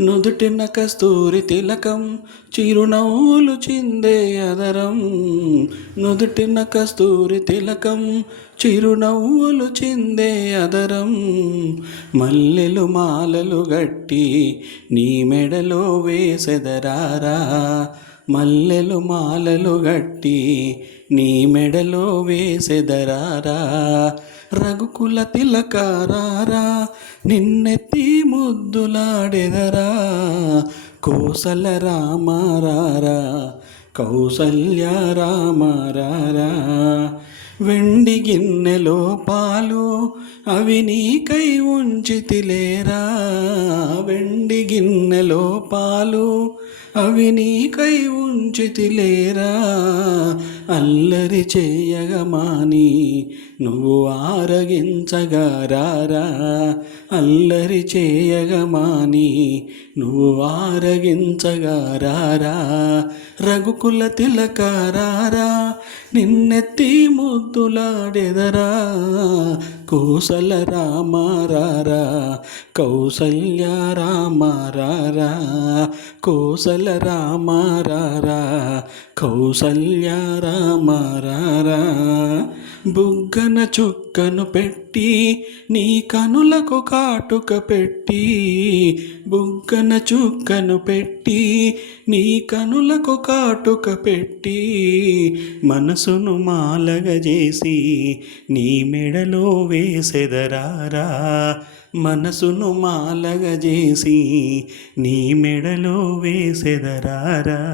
నుదుటిన కస్తూరి తిలకం చిరునవ్వులు చిందే అదరం. నుదుటిన కస్తూరి తిలకం చిరునవ్వులు చిందే అదరం. మల్లెలు మాలలు గట్టి నీ మెడలో వేసెదరారా. మల్లెలు మాలలు గట్టి నీ మెడలో వేసెదరారా. రఘుకుల తిలకారారా నిన్నెత్తి ముద్దులాడెదరా. కోసల రామారారా కౌసల్య రామారారా. వెండి గిన్నెలో పాలు అవి నీకై ఉంచితిలేరా. వెండి గిన్నెలో పాలు అవి నీకై ఉంచితిలేరా. అల్లరి చేయగమాని నువ్వు ఆరగించగారారా. అల్లరి చేయగమాని నువ్వు ఆరగించగారారా. రఘుకుల తిలకారారా నిన్నెత్తి ముద్దులాడెదరా. కోసల రామారారా కౌసల్య రామారారా. కోసల రామారారా కౌసల్య రామారారా. బుగ్గన చుక్కను పెట్టి నీ కనులకు కాటుక పెట్టి. బుగ్గన చుక్కను పెట్టి నీ కనులకు కాటుక పెట్టి. మనసును మాలగ చేసి నీ మెడలో వేసెదరారా. మనసును మాలగ చేసి నీ మెడలో వేసెదరారా.